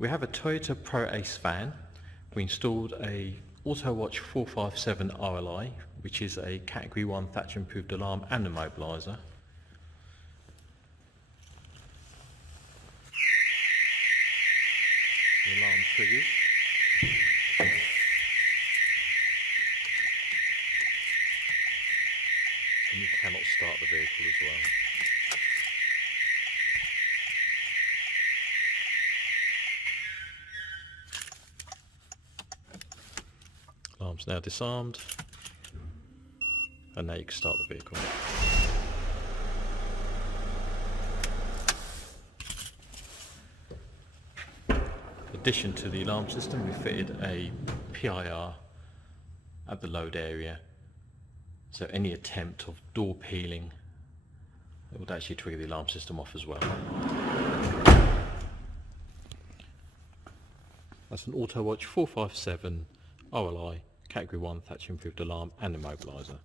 We have a Toyota PROACE van. We installed a Autowatch 457 RLI, which is a Category 1 Thatch improved alarm and immobiliser. The alarm triggers. And you cannot start the vehicle as well. Alarm's now disarmed, and now you can start the vehicle. In addition to the alarm system, we fitted a PIR at the load area, so any attempt of door peeling, it would actually trigger the alarm system off as well. That's an Autowatch 457 RLI Category 1 Thatch improved alarm and immobiliser.